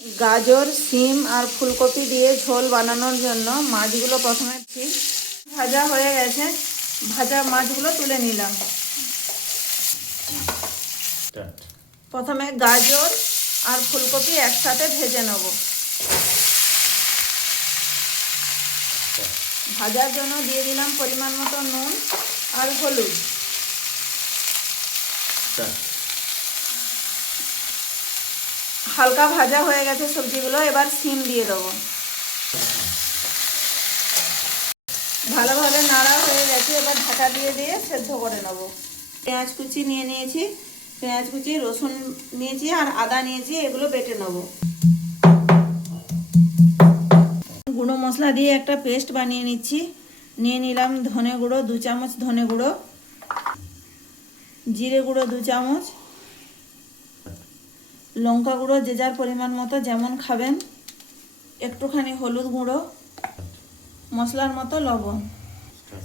গাজর, সিম আর ফুলকপি দিয়ে ঝোল বানানোর জন্য মাছগুলো প্রথমে ঠিক ভাজা হয়ে গেছে। ভাজা মাছগুলো তুলে নিলাম। প্রথমে গাজর আর ফুলকপি একসাথে ভেজে নেব। ভাজার জন্য দিয়ে দিলাম পরিমাণ মতো নুন আর হলুদ। হালকা ভাজা হয়ে গেছে সবজিগুলো, এবার সিম দিয়ে দেবো। ভালোভাবে নাড়া হয়ে গেছে, এবার ঢাকা দিয়ে দিয়ে সেদ্ধ করে নেব। পেঁয়াজ কুচি নিয়ে নিয়েছি, পেঁয়াজ কুচি, রসুন নিয়েছি আর আদা নিয়েছি, এগুলো বেটে নেব। গুঁড়ো মশলা দিয়ে একটা পেস্ট বানিয়ে নিচ্ছি। নিয়ে নিলাম ধনে গুঁড়ো 2 চামচ, ধনে গুঁড়ো, জিরে গুঁড়ো 2 চামচ, লঙ্কা গুঁড়ো যে যার পরিমাণ মতো যেমন খাবেন, একটুখানি হলুদ গুঁড়ো, মশলার মতো লবণ,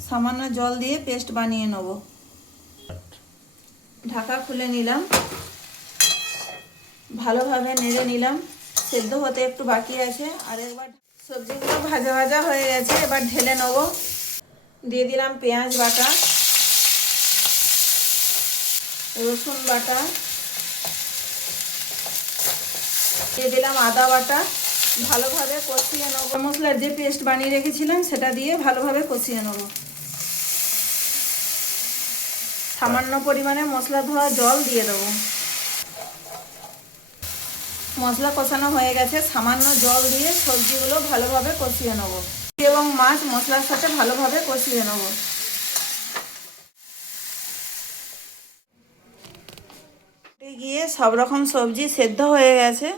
সামান্য জল দিয়ে পেস্ট বানিয়ে নেব। ঢাকা খুলে নিলাম, ভালোভাবে নেড়ে নিলাম। সেদ্ধ হতে একটু বাকি আছে। আর একবার সবজিগুলো ভাজা ভাজা হয়ে গেছে, এবার ঢেলে নেব। দিয়ে দিলাম পেঁয়াজ বাটা, রসুন বাটা, দিয়ে দিলাম আদা বাটা। ভালোভাবে কষিয়ে নেব। মশলার যে পেস্ট বানিয়ে রেখেছিলাম সেটা দিয়ে ভালোভাবে কষিয়ে নেব। সামান্য পরিমাণে মশলা ধোয়া জল দিয়ে দেবো। মশলা কষানো হয়ে গেছে, সামান্য জল দিয়ে সবজিগুলো ভালোভাবে কষিয়ে নেব এবং মাছ মশলার সাথে ভালোভাবে কষিয়ে নেব। গিয়ে সব রকম সবজি সেদ্ধ হয়ে গেছে।